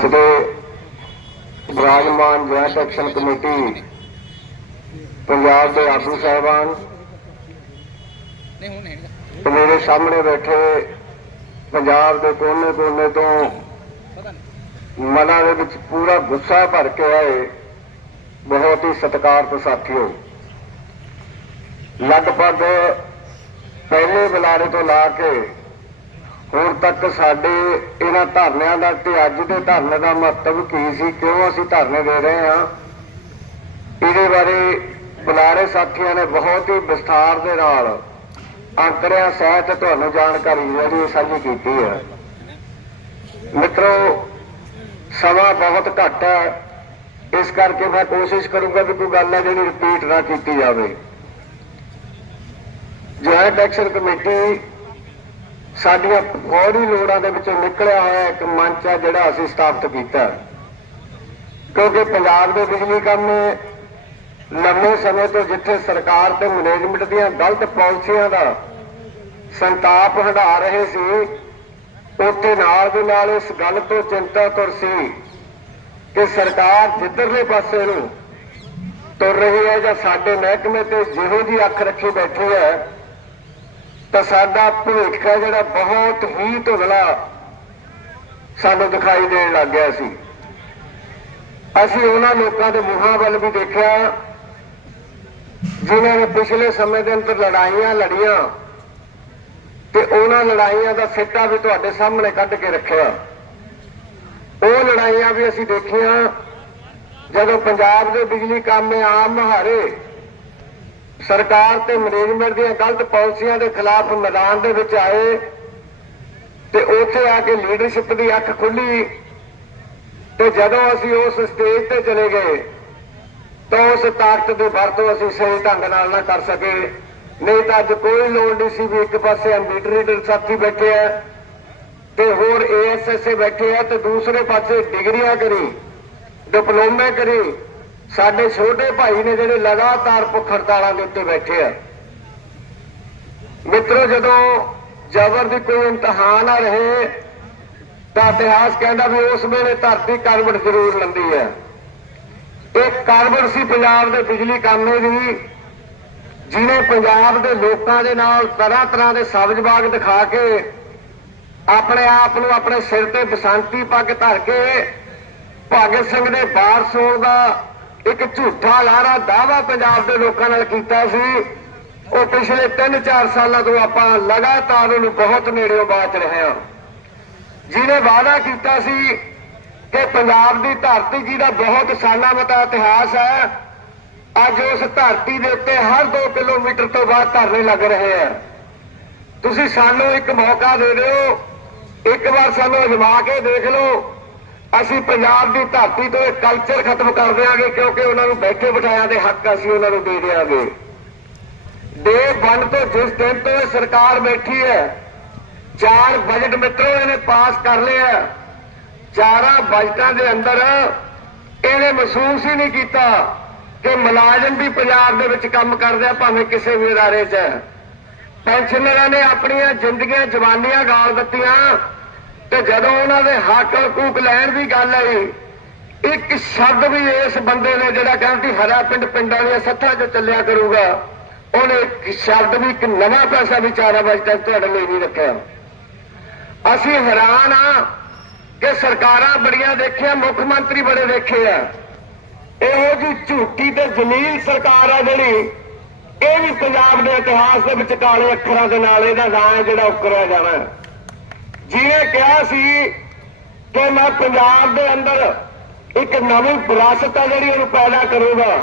ਮੰਚ ਦੇ ਵਿਰਾਜਮਾਨ ਜੁਆਇੰਟ ਐਕਸ਼ਨ ਕਮੇਟੀ ਪੰਜਾਬ ਦੇ ਆਗੂ ਸਾਹਿਬਾਨ ਨਹੀਂ ਹੁਣ ਨਹੀਂ ਤੇ ਮੇਰੇ ਸਾਹਮਣੇ ਬੈਠੇ ਪੰਜਾਬ ਦੇ ਕੋਨੇ-ਕੋਨੇ ਤੋਂ ਮਨਾਂ ਦੇ ਵਿੱਚ ਪੂਰਾ ਗੁੱਸਾ ਭਰ ਕੇ ਆਏ ਬਹੁਤ ਹੀ ਸਤਿਕਾਰਤ ਸਾਥੀਓ। ਲਗਭਗ ਪਹਿਲੇ ਬੁਲਾਰੇ ਤੋਂ ਲਾ ਕੇ ਹੁਣ ਤੱਕ ਸਾਡੇ ਇਹਨਾਂ ਧਰਨਿਆਂ ਦਾ ਤੇ ਅੱਜ ਦੇ ਧਰਨੇ ਦਾ ਮਹੱਤਵ ਕੀ ਸੀ? ਕਿਉਂ ਅਸੀਂ ਧਰਨੇ ਦੇ ਰਹੇ ਹਾਂ? ਇਹਦੇ ਬਾਰੇ ਬੁਲਾਰੇ ਸਾਥੀਆਂ ਨੇ ਬਹੁਤ ਹੀ ਵਿਸਥਾਰ ਦੇ ਨਾਲ ਅੰਕੜਿਆਂ ਸਹਿਤ ਤੁਹਾਨੂੰ ਜਾਣਕਾਰੀ ਜਿਹੜੀ ਸਾਂਝੀ ਕੀਤੀ ਹੈ। ਮਿੱਤਰੋ, ਸਮਾਂ ਬਹੁਤ ਘੱਟ ਹੈ। ਇਸ ਕਰਕੇ ਮੈਂ ਕੋਸ਼ਿਸ਼ ਕਰੂੰਗਾ ਕਿ ਕੋਈ ਗੱਲ ਹੈ ਜਿਹੜੀ ਰਿਪੀਟ ਨਾ ਕੀਤੀ ਜਾਵੇ। ਜੁਆਇੰਟ ਐਕਸ਼ਨ ਕਮੇਟੀ ਸਾਡੀਆਂ ਫੌਰੀ ਲੋੜਾਂ ਦੇ ਵਿੱਚੋਂ ਨਿਕਲਿਆ ਹੋਇਆ ਇੱਕ ਮੰਚ ਹੈ ਜਿਹੜਾ ਅਸੀਂ ਸਥਾਪਿਤ ਕੀਤਾ। ਕਿਉਂਕਿ ਪੰਜਾਬ ਦੇ ਬਿਜਲੀ ਕੰਮ ਲੰਮੇ ਸਮੇਂ ਤੋਂ ਜਿੱਥੇ ਸਰਕਾਰ ਤੇ ਮੈਨੇਜਮੈਂਟ ਦੀਆਂ ਗਲਤ ਪਾਲਿਸੀਆਂ ਦਾ ਸੰਤਾਪ ਹੰਢਾ ਰਹੇ ਸੀ, ਉੱਥੇ ਨਾਲ ਦੇ ਨਾਲ ਇਸ ਗੱਲ ਤੋਂ ਚਿੰਤਾ ਤੁਰ ਸੀ ਕਿ ਸਰਕਾਰ ਜਿੱਧਰਲੇ ਪਾਸੇ ਨੂੰ ਤੁਰ ਰਹੀ ਹੈ ਜਾਂ ਸਾਡੇ ਮਹਿਕਮੇ ਤੇ ਜਿਹੋ ਜੀ ਅੱਖ ਰੱਖੀ ਬੈਠੀ ਹੈ ਤਾਂ ਸਾਡਾ ਭਵਿੱਖ ਹੈ ਜਿਹੜਾ ਬਹੁਤ ਹੀ ਧੁੰਦਲਾ ਸਾਨੂੰ ਦਿਖਾਈ ਦੇਣ ਲੱਗ ਗਿਆ ਸੀ। ਅਸੀਂ ਉਹਨਾਂ ਲੋਕਾਂ ਦੇ ਮੂੰਹਾਂ ਵੱਲ ਵੀ ਦੇਖਿਆ, ਜਿਨ੍ਹਾਂ ਨੇ ਪਿਛਲੇ ਸਮੇਂ ਦੇ ਅੰਦਰ ਲੜਾਈਆਂ ਲੜੀਆਂ ਤੇ ਉਹਨਾਂ ਲੜਾਈਆਂ ਦਾ ਸਿੱਟਾ ਵੀ ਤੁਹਾਡੇ ਸਾਹਮਣੇ ਕੱਢ ਕੇ ਰੱਖਿਆ। ਉਹ ਲੜਾਈਆਂ ਵੀ ਅਸੀਂ ਦੇਖੀਆਂ, ਜਦੋਂ ਪੰਜਾਬ ਦੇ ਬਿਜਲੀ ਕੰਮ ਆਮ ਮਹਾਰੇ ਸਰਕਾਰ ਤੇ ਮੈਨੇਜਮੈਂਟ ਦੀਆਂ ਗਲਤ ਪਾਲਿਸੀਆਂ ਦੇ ਖਿਲਾਫ ਮੈਦਾਨ ਦੇ ਵਿੱਚ ਆਏ ਤੇ ਉੱਥੇ ਆ ਕੇ ਲੀਡਰਸ਼ਿਪ ਦੀ ਅੱਖ ਖੁੱਲੀ ਤੇ ਜਦੋਂ ਅਸੀਂ ਉਸ ਸਟੇਜ ਤੇ ਚਲੇ ਗਏ ਤਾਂ ਉਸ ਤਾਕਤ ਦੀ ਵਰਤੋਂ ਅਸੀਂ ਸਹੀ ਢੰਗ ਨਾਲ ਨਾ ਕਰ ਸਕੇ। ਨਹੀਂ ਤਾਂ ਅੱਜ ਕੋਈ ਲੋੜ ਨਹੀਂ ਸੀ ਵੀ ਇੱਕ ਪਾਸੇ ਐਮਬੀਟਰੀ ਸਾਥੀ ਬੈਠੇ ਆ ਤੇ ਹੋਰ ਏਐਸਐਸਏ ਬੈਠੇ ਆ ਤੇ ਦੂਸਰੇ ਪਾਸੇ ਡਿਗਰੀਆਂ ਕਰੀ, ਡਿਪਲੋਮੇ ਕਰੀ ਸਾਡੇ ਛੋਟੇ ਭਾਈ ਨੇ ਜਿਹੜੇ ਲਗਾਤਾਰ ਭੁੱਖ ਹੜਤਾਲਾਂ ਦੇ ਉੱਤੇ ਬੈਠੇ ਆ। ਮਿੱਤਰੋ, ਜਦੋਂ ਜ਼ਬਰ ਦੀ ਕੋਈ ਇਮਤਿਹਾਨ ਆ ਰਹੇ, ਤਾਂ ਇਤਿਹਾਸ ਕਹਿੰਦਾ ਵੀ ਉਸ ਵੇਲੇ ਧਰਤੀ ਕਰਵਟ ਜ਼ਰੂਰ ਲੰਦੀ ਹੈ ਇਹ ਕਰਵਟ ਸੀ ਪੰਜਾਬ ਦੇ ਬਿਜਲੀ ਕਾਮੇ ਦੀ, ਜਿਹਨੇ ਪੰਜਾਬ ਦੇ ਲੋਕਾਂ ਦੇ ਨਾਲ ਤਰ੍ਹਾਂ ਤਰ੍ਹਾਂ ਦੇ ਸਬਜ਼ ਬਾਗ ਦਿਖਾ ਕੇ ਆਪਣੇ ਆਪ ਨੂੰ ਆਪਣੇ ਸਿਰ ਤੇ ਬਸੰਤੀ ਪੱਗ ਧਰ ਕੇ ਭਗਤ ਸਿੰਘ ਦੇ ਵਾਰਸ ਹੋਣ ਦਾ ਇੱਕ ਝੂਠਾ ਲਾਰਾ ਦਾਵਾ ਪੰਜਾਬ ਦੇ ਲੋਕਾਂ ਨਾਲ ਕੀਤਾ ਸੀ। ਉਹ ਪਿਛਲੇ 3-4 ਸਾਲਾਂ ਤੋਂ ਆਪਾਂ ਲਗਾਤਾਰ ਉਹਨੂੰ ਬਹੁਤ ਨੇੜਿਓਂ ਬਾਤ ਰਹੇ ਹਾਂ। ਜਿਹਨੇ ਵਾਅਦਾ ਕੀਤਾ ਸੀ ਕਿ ਪੰਜਾਬ ਦੀ ਧਰਤੀ ਜਿਹਦਾ ਬਹੁਤ ਸਾਲਾਂ ਮਤਾ ਇਤਿਹਾਸ ਹੈ, ਅੱਜ ਉਸ ਧਰਤੀ ਦੇ ਉੱਤੇ ਹਰ 2 ਕਿਲੋਮੀਟਰ ਤੋਂ ਬਾਅਦ ਧਰਨੇ ਲੱਗ ਰਹੇ ਆ ਤੁਸੀਂ ਸਾਨੂੰ ਇੱਕ ਮੌਕਾ ਦੇ ਦਿਓ, ਇੱਕ ਵਾਰ ਸਾਨੂੰ ਅਜਮਾ ਕੇ ਦੇਖ ਲਓ ਅਸੀਂ ਪੰਜਾਬ ਦੀ ਧਰਤੀ ਤੋਂ ਇਹ ਕਲਚਰ ਖਤਮ ਕਰ ਦਿਆਂਗੇ ਕਿਉਂਕਿ ਉਹਨਾਂ ਨੂੰ ਬੈਠੇ ਬਿਠਾਇਆ ਦੇ ਹੱਕ ਅਸੀਂ ਉਹਨਾਂ ਨੂੰ ਦੇ ਦਿਆਂਗੇ। ਡੇ ਵਨ ਤੋਂ ਜਿਸ ਦਿਨ ਤੋਂ ਇਹ ਸਰਕਾਰ ਬੈਠੀ ਹੈ, ਚਾਰ ਬਜਟ ਮਿੱਤਰੋ ਇਹਨੇ ਪਾਸ ਕਰ ਲਿਆ ਚਾਰਾਂ ਬਜਟਾਂ ਦੇ ਅੰਦਰ ਇਹਨੇ ਮਹਿਸੂਸ ਹੀ ਨਹੀਂ ਕੀਤਾ ਕਿ ਮੁਲਾਜ਼ਮ ਵੀ ਪੰਜਾਬ ਦੇ ਵਿੱਚ ਕੰਮ ਕਰਦੇ ਆ, ਭਾਵੇਂ ਕਿਸੇ ਵੀ ਅਦਾਰੇ 'ਚ। ਪੈਨਸ਼ਨਰਾਂ ਨੇ ਆਪਣੀਆਂ ਜ਼ਿੰਦਗੀਆਂ, ਜਵਾਨੀਆਂ ਗਾਲ ਦਿੱਤੀਆਂ। ਤੇ ਜਦੋਂ ਉਹਨਾਂ ਦੇ ਹੱਕ ਹਕੂਕ ਲੈਣ ਦੀ ਗੱਲ ਆਈ, ਇੱਕ ਸ਼ਬਦ ਵੀ ਇਸ ਬੰਦੇ ਨੇ ਜਿਹੜਾ ਕਹਿੰਦੀ ਹਰਾ ਪਿੰਡ ਪਿੰਡਾਂ ਦੀਆਂ ਸੱਥਾਂ 'ਚ ਚੱਲਿਆ ਕਰੂਗਾ, ਉਹਨੇ ਇੱਕ ਸ਼ਬਦ ਵੀ, ਇੱਕ ਨਵਾਂ ਪੈਸਾ ਵਿਚਾਰਾ ਚਾਰਾ ਤੱਕ ਤੁਹਾਡੇ ਲਈ ਨਹੀਂ ਰੱਖਿਆ ਅਸੀਂ ਹੈਰਾਨ ਆ ਕਿ ਸਰਕਾਰਾਂ ਬੜੀਆਂ ਦੇਖੀਆਂ, ਮੁੱਖ ਮੰਤਰੀ ਬੜੇ ਦੇਖੇ ਆ ਇਹੋ ਜੀ ਝੂਠੀ ਤੇ ਜਲੀਲ ਸਰਕਾਰ ਆ ਜਿਹੜੀ, ਇਹ ਵੀ ਪੰਜਾਬ ਦੇ ਇਤਿਹਾਸ ਦੇ ਵਿੱਚ ਕਾਲੇ ਅੱਖਰਾਂ ਦੇ ਨਾਲ ਇਹਦਾ ਨਾਂ ਹੈ ਜਿਹੜਾ ਉਕਰਿਆ ਜਾਣਾ ਹੈ। ਜਿਹਨੇ ਕਿਹਾ ਸੀ ਕਿ ਮੈਂ ਪੰਜਾਬ ਦੇ ਅੰਦਰ ਇੱਕ ਨਵੀਂ ਵਿਰਾਸਤ ਆ ਜਿਹੜੀ ਉਹਨੂੰ ਪੈਦਾ ਕਰੂੰਗਾ।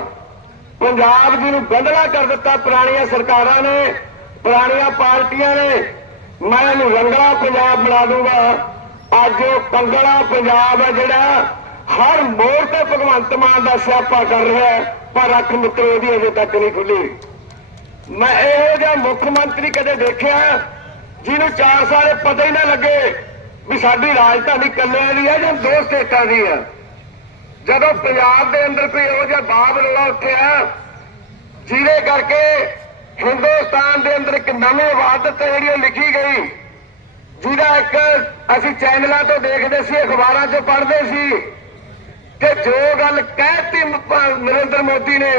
ਪੰਜਾਬ ਜੀ ਨੂੰ ਬੰਦਲਾ ਕਰ ਦਿੱਤਾ ਪੁਰਾਣੀਆਂ ਸਰਕਾਰਾਂ ਨੇ, ਪੁਰਾਣੀਆਂ ਪਾਰਟੀਆਂ ਨੇ। ਮੈਂ ਇਹਨੂੰ ਰੰਗਲਾ ਪੰਜਾਬ ਬਣਾ ਦੂੰਗਾ। ਅੱਜ ਉਹ ਕੰਗਲਾ ਪੰਜਾਬ ਹੈ ਜਿਹੜਾ ਹਰ ਮੋੜ ਤੇ ਭਗਵੰਤ ਮਾਨ ਦਾ ਸਿਆਪਾ ਕਰ ਰਿਹਾ ਪਰ ਅੱਖ ਮਿੱਤਰੋ ਇਹਦੀ ਅਜੇ ਤੱਕ ਨਹੀਂ ਖੁੱਲੀ। ਮੈਂ ਇਹੋ ਜਿਹਾ ਮੁੱਖ ਮੰਤਰੀ ਕਦੇ ਦੇਖਿਆ ਜਿਹਨੂੰ 4 ਸਾਲ ਪਤਾ ਹੀ ਨਾ ਲੱਗੇ ਵੀ ਸਾਡੀ ਰਾਜਧਾਨੀ ਕੱਲਿਆਂ ਦੀ ਹੈ ਜਾਂ ਦੋ ਸਟੇਟਾਂ ਦੀ ਹੈ ਜਦੋਂ ਪੰਜਾਬ ਦੇ ਅੰਦਰ ਕੋਈ ਇਹੋ ਜਿਹਾ ਬਾਬ ਰੌਲਾ ਉੱਠਿਆ ਜਿਹਦੇ ਕਰਕੇ ਹਿੰਦੁਸਤਾਨ ਦੇ ਅੰਦਰ ਇੱਕ ਨਵੀਂ ਇਬਾਦਤ ਜਿਹੜੀ ਉਹ ਲਿਖੀ ਗਈ, ਜਿਹਦਾ ਇੱਕ ਅਸੀਂ ਚੈਨਲਾਂ ਤੋਂ ਦੇਖਦੇ ਸੀ, ਅਖਬਾਰਾਂ 'ਚ ਪੜ੍ਹਦੇ ਸੀ ਕਿ ਜੋ ਗੱਲ ਕਹਿਤੀ ਮ- ਨਰਿੰਦਰ ਮੋਦੀ ਨੇ,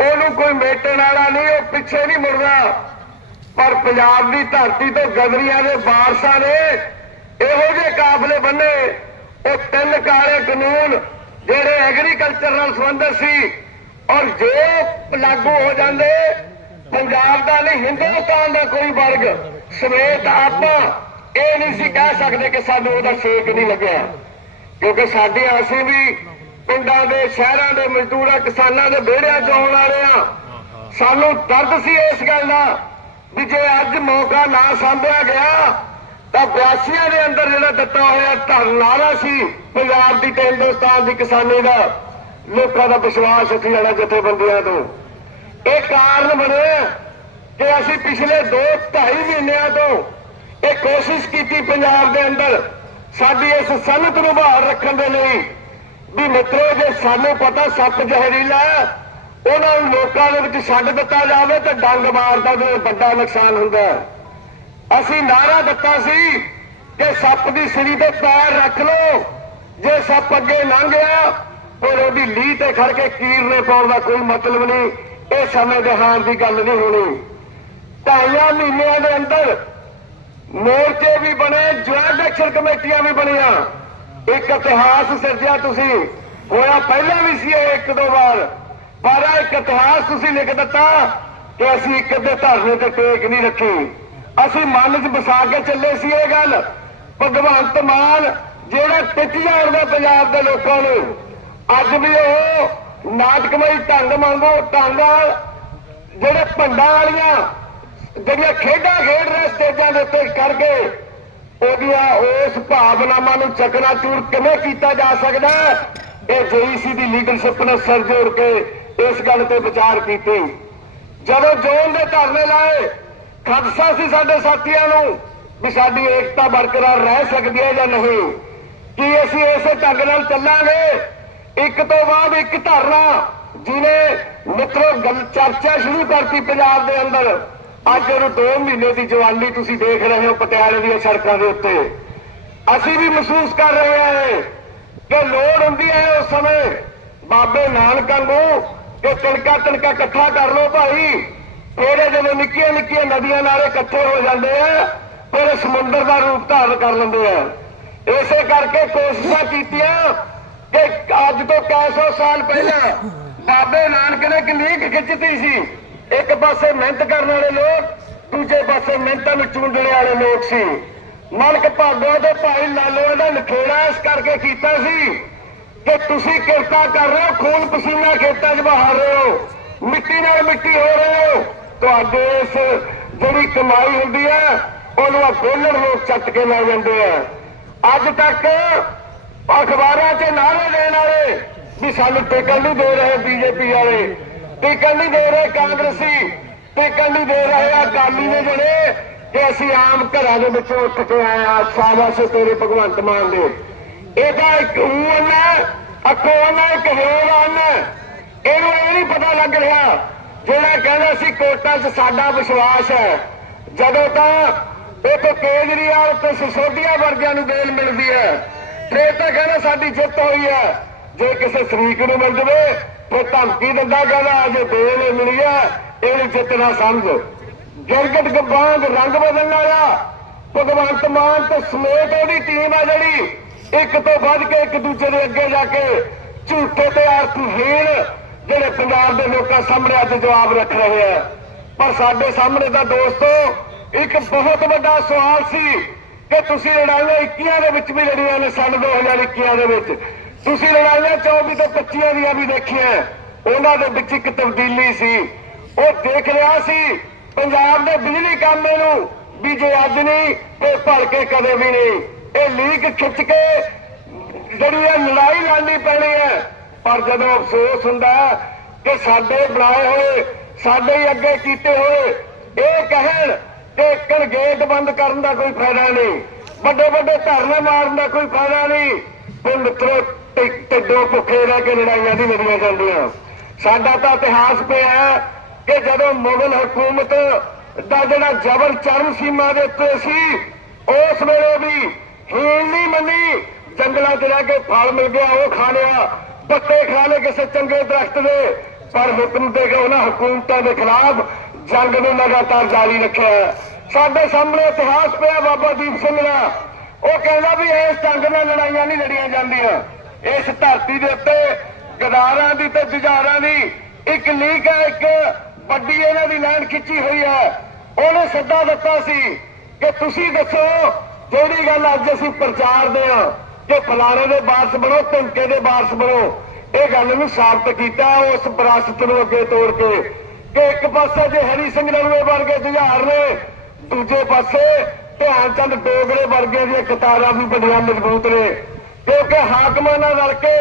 ਉਹਨੂੰ ਕੋਈ ਮੇਟਣ ਵਾਲਾ ਨਹੀਂ, ਉਹ ਪਿੱਛੇ ਨਹੀਂ ਮੁੜਦਾ ਪਰ ਪੰਜਾਬ ਦੀ ਧਰਤੀ ਤੋਂ ਗਦਰੀਆਂ ਦੇ ਵਾਰਸਾਂ ਨੇ ਇਹੋ ਜਿਹੇ ਕਾਫਲੇ ਬੰਨੇ। ਉਹ ਤਿੰਨ ਕਾਲੇ ਕਾਨੂੰਨ ਜਿਹੜੇ ਐਗਰੀਕਲਚਰ ਨਾਲ ਸੰਬੰਧਿਤ ਸੀ ਔਰ ਜੇ ਲਾਗੂ ਹੋ ਜਾਂਦੇ, ਪੰਜਾਬ ਦਾ ਨਹੀਂ, ਹਿੰਦੁਸਤਾਨ ਦਾ ਕੋਈ ਵਰਗ ਸਮੇਤ ਆਪਾਂ ਇਹ ਨਹੀਂ ਸੀ ਕਹਿ ਸਕਦੇ ਕਿ ਸਾਨੂੰ ਉਹਦਾ ਸੇਕ ਨਹੀਂ ਲੱਗਿਆ। ਕਿਉਂਕਿ ਸਾਡੇ ਅਸੀਂ ਵੀ ਪਿੰਡਾਂ ਦੇ, ਸ਼ਹਿਰਾਂ ਦੇ ਮਜ਼ਦੂਰਾਂ, ਕਿਸਾਨਾਂ ਦੇ ਵਿਹੜਿਆਂ 'ਚ ਆਉਣ ਵਾਲੇ ਆ ਸਾਨੂੰ ਦਰਦ ਸੀ ਇਸ ਗੱਲ ਦਾ। ਵੀ ਜੇ ਅੱਜ ਮੌਕਾ ਨਾ ਸਾਂਭਿਆ ਗਿਆ ਤਾਂ 82 ਦੇ ਅੰਦਰ ਜਿਹੜਾ ਦਿੱਤਾ ਹੋਇਆ ਧਰਨਾਰਾ ਸੀ ਪੰਜਾਬ ਦੀ ਤੇ ਹਿੰਦੁਸਤਾਨ ਦੀ ਕਿਸਾਨੀ ਦਾ ਲੋਕਾਂ ਦਾ ਵਿਸ਼ਵਾਸ ਉੱਠ ਜਾਣਾ ਜਥੇਬੰਦੀਆਂ ਤੋਂ। ਇਹ ਕਾਰਨ ਬਣਿਆ ਕਿ ਅਸੀਂ ਪਿਛਲੇ 2 2.5 ਮਹੀਨਿਆਂ ਤੋਂ ਇਹ ਕੋਸ਼ਿਸ਼ ਕੀਤੀ ਪੰਜਾਬ ਦੇ ਅੰਦਰ ਸਾਡੀ ਇਸ ਸਨਤ ਨੂੰ ਬਹਾਲ ਰੱਖਣ ਦੇ ਲਈ ਵੀ ਮਿੱਤਰੋ ਜੇ ਸਾਨੂੰ ਪਤਾ ਸੱਪ ਜ਼ਹਿਰੀਲਾ ਹੈ, ਉਹਨਾਂ ਨੂੰ ਲੋਕਾਂ ਦੇ ਵਿੱਚ ਛੱਡ ਦਿੱਤਾ ਜਾਵੇ ਤੇ ਡੰਗ ਮਾਰਦਾ ਤੇ ਵੱਡਾ ਨੁਕਸਾਨ ਹੁੰਦਾ ਅਸੀਂ ਨਾਰਾ ਦਿੱਤਾ ਸੀ ਕਿ ਸੱਪ ਦੀ ਸਿਰੀ ਤੇ ਪੈਰ ਰੱਖ ਲਓ। ਜੇ ਸੱਪ ਅੱਗੇ ਲੰਘ ਗਿਆ, ਫਿਰ ਉਹਦੀ ਲੀਹ ਤੇ ਖੜ ਕੇ ਕੀਰਨੇ ਪਾਉਣ ਦਾ ਕੋਈ ਮਤਲਬ ਨਹੀਂ। ਇਹ ਸਮੇਂ ਦੇ ਹਾਲ ਦੀ ਗੱਲ ਨਹੀਂ ਹੋਣੀ। ਢਾਈਆਂ ਮਹੀਨਿਆਂ ਦੇ ਅੰਦਰ ਮੋਰਚੇ ਵੀ ਬਣੇ, ਜੁਆਇੰਟ ਐਕਸ਼ਨ ਕਮੇਟੀਆਂ ਵੀ ਬਣੀਆਂ। ਇੱਕ ਇਤਿਹਾਸ ਸਿਰਜਿਆ ਤੁਸੀਂ। ਹੋਇਆ ਪਹਿਲਾਂ ਵੀ ਸੀ ਇਹ ਇੱਕ ਦੋ ਵਾਰ। ਪਰ ਇੱਕ ਇਤਿਹਾਸ ਤੁਸੀਂ ਲਿਖ ਦਿੱਤਾ ਕਿ ਅਸੀਂ ਇੱਕ ਦੇ ਧਰਨੇ ਤੇ ਟੇਕ ਨਹੀਂ ਰੱਖੀ ਅਸੀਂ ਮਨ 'ਚ ਵਸਾ ਕੇ ਚੱਲੇ ਸੀ ਇਹ ਗੱਲ ਭਗਵੰਤ ਮਾਨ, ਜਿਹੜਾ ਟਿੱਚ ਜਾਣਦਾ ਪੰਜਾਬ ਦੇ ਲੋਕਾਂ ਨੂੰ, ਅੱਜ ਵੀ ਉਹ ਨਾਟਕਮਈ ਢੰਗ ਮੰਗੋ ਢੰਗਾਂ ਜਿਹੜੇ ਭੰਡਾਂ ਵਾਲੀਆਂ, ਜਿਹੜੀਆਂ ਖੇਡਾਂ ਖੇਡ ਰਹੇ ਸਟੇਜਾਂ ਦੇ ਉੱਤੇ ਕਰਕੇ ਉਹਦੀਆਂ ਉਸ ਭਾਵਨਾਵਾਂ ਨੂੰ ਚਕਨਾਚੂਰ ਕਿਵੇਂ ਕੀਤਾ ਜਾ ਸਕਦਾ ਹੈ? ਇਹ ਜੇਈਸੀ ਦੀ ਲੀਡਰਸ਼ਿਪ ਨੇ ਸਿਰ ਜੋੜ ਕੇ ਇਸ ਗੱਲ ਤੇ ਵਿਚਾਰ ਕੀਤੀ। ਜਦੋਂ ਜੋਨ ਦੇ ਧਰਨੇ ਲਾਏ, ਖਦਸ਼ਾ ਸੀ ਸਾਡੇ ਸਾਥੀਆਂ ਨੂੰ ਵੀ ਸਾਡੀ ਏਕਤਾ ਬਰਕਰਾਰ ਰਹਿ ਸਕਦੀ ਹੈ ਜਾਂ ਨਹੀਂ। ਕੀ ਅਸੀਂ ਇਸੇ ਢੰਗ ਨਾਲ ਚੱਲਾਂਗੇ? ਇੱਕ ਤੋਂ ਬਾਅਦ ਇੱਕ ਧਰਨਾ ਜਿਹਨੇ ਮਿੱਤਰੋ, ਗੱਲ ਚਰਚਾ ਸ਼ੁਰੂ ਕਰਤੀ ਪੰਜਾਬ ਦੇ ਅੰਦਰ। ਅੱਜ ਉਹਨੂੰ 2 ਮਹੀਨੇ ਦੀ ਜਵਾਨੀ ਤੁਸੀਂ ਦੇਖ ਰਹੇ ਹੋ ਪਟਿਆਲੇ ਦੀਆਂ ਸੜਕਾਂ ਦੇ ਉੱਤੇ। ਅਸੀਂ ਵੀ ਮਹਿਸੂਸ ਕਰ ਰਹੇ ਹਾਂ ਕਿ ਲੋੜ ਹੁੰਦੀ ਹੈ ਉਸ ਸਮੇਂ ਬਾਬੇ ਨਾਨਕਾਂ ਨੂੰ ਕਿ ਤਿਣਕਾ ਤਿਣਕਾ ਇਕੱਠਾ ਕਰ ਲਓ ਭਾਈ, ਫਿਰ ਜਦੋਂ ਨਿੱਕੀਆਂ ਨਿੱਕੀਆਂ ਨਦੀਆਂ ਨਾਲੇ ਇਕੱਠੇ ਹੋ ਜਾਂਦੇ ਆ, ਫਿਰ ਸਮੁੰਦਰ ਦਾ ਰੂਪ ਧਾਰਨ ਕਰ ਲੈਂਦੇ ਆ। ਇਸੇ ਕਰਕੇ ਕੋਸ਼ਿਸ਼ਾਂ ਕੀਤੀਆਂ ਕਿ ਅੱਜ ਤੋਂ 500 ਸਾਲ ਪਹਿਲਾਂ ਬਾਬੇ ਨਾਨਕ ਨੇ ਇੱਕ ਲੀਕ ਖਿੱਚਤੀ ਸੀ। ਇੱਕ ਪਾਸੇ ਮਿਹਨਤ ਕਰਨ ਵਾਲੇ ਲੋਕ, ਦੂਜੇ ਪਾਸੇ ਮਿਹਨਤਾਂ ਨੂੰ ਚੂੰਡਣ ਵਾਲੇ ਲੋਕ ਸੀ। ਮਲਕ ਭਾਗੋ ਦੇ ਭਾਈ ਲਾਲੋ ਦਾ ਨਖੇੜਾ ਇਸ ਕਰਕੇ ਕੀਤਾ ਸੀ ਕਿ ਤੁਸੀਂ ਕਿਰਪਾ ਕਰ ਰਹੇ ਹੋ, ਖੂਨ ਪਸੀਨਾ ਖੇਤਾਂ 'ਚ ਬਹਾ ਰਹੇ ਹੋ, ਮਿੱਟੀ ਨਾਲ ਮਿੱਟੀ ਹੋ ਰਹੇ ਹੋ, ਤੁਹਾਡੇ ਇਸ ਜਿਹੜੀ ਕਮਾਈ ਹੁੰਦੀ ਹੈ, ਉਹਨੂੰ ਆ ਗੋਲਣ ਲੋਕ ਚੱਟ ਕੇ ਲੈ ਜਾਂਦੇ ਆ। ਅੱਜ ਤੱਕ ਅਖਬਾਰਾਂ 'ਚ ਨਾਰੇ ਦੇਣ ਵਾਲੇ ਵੀ ਸਾਨੂੰ ਟਿਕਣ ਨਹੀਂ ਦੇ ਰਹੇ ਬੀਜੇਪੀ ਵਾਲੇ। ਟਿਕਣ ਨਹੀਂ ਦੇ ਰਹੇ ਕਾਂਗਰਸੀ। ਟਿਕਣ ਨਹੀਂ ਦੇ ਰਹੇ ਅਕਾਲੀ ਨੇ ਜਿਹੜੇ ਕਿ ਅਸੀਂ ਆਮ ਘਰਾਂ ਦੇ ਵਿੱਚੋਂ ਉੱਠ ਕੇ ਆਏ ਆ। ਸ਼ਾਬਾਸ਼ ਏ ਤੇਰੇ ਭਗਵੰਤ ਮਾਨ ਦੇ। ਇਹਦਾ ਇੱਕ ਊਨ ਹੈ, ਅੱਖੋਂ ਨਾ ਇੱਕ ਇਹਨੂੰ ਇਹ ਨਹੀਂ ਪਤਾ ਲੱਗ ਰਿਹਾ, ਜਿਹੜਾ ਕਹਿੰਦਾ ਸੀ ਕੋਟਾਂ 'ਚ ਸਾਡਾ ਵਿਸ਼ਵਾਸ ਹੈ। ਜਦੋਂ ਤਾਂ ਇਹ ਤੋਂ ਕੇਜਰੀਵਾਲ ਤੇ ਸਿਸੋਦੀਆ ਵਰਗਿਆਂ ਨੂੰ ਬੇਲ ਮਿਲਦੀ ਹੈ, ਫਿਰ ਤਾਂ ਕਹਿੰਦਾ ਸਾਡੀ ਜਿੱਤ ਹੋਈ ਹੈ। ਜੇ ਕਿਸੇ ਸ਼ਰੀਕ ਨੂੰ ਮਿਲ ਜਵੇ, ਫਿਰ ਧਮਕੀ ਦਿੰਦਾ ਕਹਿੰਦਾ, ਅਜੇ ਬੇਲ ਨਹੀਂ ਮਿਲੀ ਹੈ, ਇਹਨੂੰ ਜਿੱਤ ਨਾ ਸਮਝੋ। ਗਿਰਗਟ ਗਬਾਂਗ ਰੰਗ ਬਦਲਣ ਵਾਲਾ ਭਗਵੰਤ ਮਾਨ ਤੇ ਸਮੇਤ ਉਹਦੀ ਟੀਮ ਆ ਜਿਹੜੀ, ਇੱਕ ਤੋਂ ਵੱਧ ਕੇ ਇੱਕ ਦੂਜੇ ਦੇ ਅੱਗੇ ਜਾ ਕੇ ਝੂਠੇ ਤੇ ਅਰਥਹੀਣ ਜਿਹੜੇ ਪੰਜਾਬ ਦੇ ਲੋਕਾਂ ਸਾਹਮਣੇ ਅੱਜ ਜਵਾਬ ਰੱਖ ਰਹੇ ਆ। ਪਰ ਸਾਡੇ ਸਾਹਮਣੇ ਤਾਂ ਦੋਸਤੋ, ਇੱਕ ਬਹੁਤ ਵੱਡਾ ਸਵਾਲ ਸੀ ਕਿ ਤੁਸੀਂ ਲੜਾਈਆਂ 21 ਦੇ ਵਿੱਚ ਵੀ ਲੜੀਆਂ ਨੇ ਸੰਨ 2021 ਦੇ ਵਿੱਚ। ਤੁਸੀਂ ਲੜਾਈਆਂ 24 ਤੋਂ 25 ਦੀਆਂ ਵੀ ਦੇਖੀਆਂ। ਉਹਨਾਂ ਦੇ ਵਿੱਚ ਇੱਕ ਤਬਦੀਲੀ ਸੀ। ਉਹ ਦੇਖ ਰਿਹਾ ਸੀ, ਪੰਜਾਬ ਦੇ ਬਿਜਲੀ ਕਾਮੇ ਨੂੰ ਵੀ ਜੇ ਅੱਜ ਨਹੀਂ ਤੇ ਭਲਕੇ ਕਦੇ ਵੀ ਨਹੀਂ ਇਹ ਲੀਕ ਖਿੱਚ ਕੇ ਜਿਹੜੀ ਇਹ ਲੜਾਈ ਲੜਨੀ ਪੈਣੀ ਹੈ। ਪਰ ਜਦੋਂ ਅਫਸੋਸ ਹੁੰਦਾ ਕਿ ਸਾਡੇ ਬਣਾਏ ਹੋਏ, ਸਾਡੇ ਹੀ ਅੱਗੇ ਕੀਤੇ ਹੋਏ, ਇਹ ਕਹਿਣ ਕਿ ਇੱਕ ਗੇਟ ਬੰਦ ਕਰਨ ਦਾ ਕੋਈ ਫਾਇਦਾ ਨਹੀਂ ਵੱਡੇ ਵੱਡੇ ਧਰਨੇ ਮਾਰਨ ਦਾ ਕੋਈ ਫਾਇਦਾ ਨਹੀਂ ਫਿਰ ਮਿੱਤਰੋ ਟਿ- ਭੁੱਖੇ ਰਹਿ ਕੇ ਲੜਾਈਆਂ ਦੀ ਲੜੀਆਂ ਜਾਂਦੀਆਂ। ਸਾਡਾ ਤਾਂ ਇਤਿਹਾਸ ਪਿਆ ਕਿ ਜਦੋਂ ਮੁਗਲ ਹਕੂਮਤ ਦਾ ਜਿਹੜਾ ਜ਼ਬਰ ਚਰਮ ਸੀਮਾ ਦੇ ਉੱਤੇ ਸੀ, ਉਸ ਵੇਲੇ ਵੀ ਹੀਲ ਨਹੀਂ ਮੰਨੀ। ਜੰਗਲਾਂ 'ਚ ਰਹਿ ਕੇ ਫਲ ਮਿਲ ਗਿਆ, ਉਹ ਖਾ ਲਿਆ। ਪੱਤੇ ਖਾ ਲਏ ਕਿਸੇ ਚੰਗੇ ਦਰਖਤ ਦੇ। ਪਰ ਹੁਕਮ ਦੇ ਕੇ ਉਹਨਾਂ ਹਕੂਮਤਾਂ ਦੇ ਖਿਲਾਫ ਜੰਗ ਨੂੰ ਲਗਾਤਾਰ ਜਾਰੀ ਰੱਖਿਆ। ਹੈ। ਸਾਡੇ ਸਾਹਮਣੇ ਇਤਿਹਾਸ ਪਿਆ ਬਾਬਾ ਦੀਪ ਸਿੰਘ ਦਾ। ਉਹ ਕਹਿੰਦਾ ਵੀ ਇਸ ਜੰਗ ਨਾਲ ਲੜਾਈਆਂ ਨਹੀਂ ਲੜੀਆਂ ਜਾਂਦੀਆਂ। ਇਸ ਧਰਤੀ ਦੇ ਉੱਤੇ ਗਦਾਰਾਂ ਦੀ ਤੇ ਜੁਝਾਰਾਂ ਦੀ ਇੱਕ ਲੀਕ ਹੈ, ਇੱਕ ਵੱਡੀ ਇਹਨਾਂ ਦੀ ਲਾਈਨ ਖਿੱਚੀ ਹੋਈ ਹੈ। ਉਹਨੇ ਸੱਦਾ ਦਿੱਤਾ ਸੀ ਕਿ ਤੁਸੀਂ ਦੱਸੋ, ਜਿਹੜੀ ਗੱਲ ਅੱਜ ਅਸੀਂ ਪ੍ਰਚਾਰਦੇ ਆ ਕਿ ਫਲਾਣੇ ਦੇ ਵਾਰਸ ਬਣੋ, ਧਮਕੇ ਦੇ ਵਾਰਸ ਬਣੋ, ਇਹ ਗੱਲ ਨੂੰ ਸਾਬਤ ਕੀਤਾ ਉਸ ਵਿਰਾਸਤ ਨੂੰ ਅੱਗੇ ਤੋੜ ਕੇ ਕਿ ਇੱਕ ਪਾਸੇ ਜੇ ਹਰੀ ਸਿੰਘ ਨਲੂਏ ਵਰਗੇ ਜੁਝਾਰ ਨੇ, ਦੂਜੇ ਪਾਸੇ ਧਿਆਨ ਚੰਦ ਡੋਗਰੇ ਵਰਗੇ ਦੀਆਂ ਕਤਾਰਾਂ ਵੀ ਬੜੀਆਂ ਮਜ਼ਬੂਤ ਨੇ। ਕਿਉਂਕਿ ਹਾਕਮਾਂ ਨਾਲ ਰਲ ਕੇ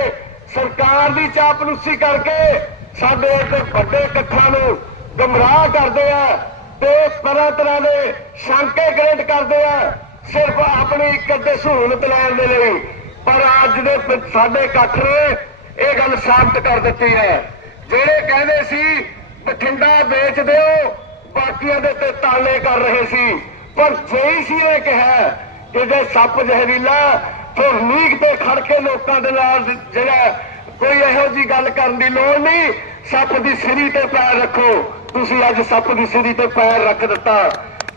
ਸਰਕਾਰ ਦੀ ਚਾਪਲੂਸੀ ਕਰਕੇ ਸਾਡੇ ਇੱਥੇ ਵੱਡੇ ਇਕੱਠਾਂ ਨੂੰ ਗਮਰਾਹ ਕਰਦੇ ਆ ਤੇ ਤਰ੍ਹਾਂ ਤਰ੍ਹਾਂ ਦੇ ਸ਼ੰਕੇ ਕ੍ਰੀਏਟ ਕਰਦੇ ਆ, ਸਿਰਫ ਆਪਣੀ ਇੱਕ ਸਹੂਲਤ ਲੈਣ ਦੇ ਲਈ। ਪਰ ਅੱਜ ਦੇ ਸਾਡੇ ਇਕੱਠ ਨੇ ਇਹ ਗੱਲ ਸਾਬਤ ਕਰ ਦਿੱਤੀ ਹੈ। ਜਿਹੜੇ ਕਹਿੰਦੇ ਸੀ, ਬਠਿੰਡਾ ਵੇਚ ਦਿਓ, ਬਾਕੀਆਂ ਦੇ ਤੇ ਤਾਲੇ ਕਰ ਰਹੇ ਸੀ। ਪਰ ਜੇਈ ਸੀ ਨੇ ਕਿਹਾ ਕਿ ਜੇ ਸੱਪ ਜ਼ਹਿਰੀਲਾ ਫਿਰ ਨੀਕ ਤੇ ਖੜ ਕੇ ਲੋਕਾਂ ਦੇ ਨਾਲ ਜਿਹੜਾ ਕੋਈ ਇਹੋ ਜੀ ਗੱਲ ਕਰਨ ਦੀ ਲੋੜ ਨਹੀਂ ਸੱਪ ਦੀ ਸਿਰੀ ਤੇ ਪੈਰ ਰੱਖੋ। ਤੁਸੀਂ ਅੱਜ ਸੱਪ ਦੀ ਸਿਰੀ ਤੇ ਪੈਰ ਰੱਖ ਦਿੱਤਾ।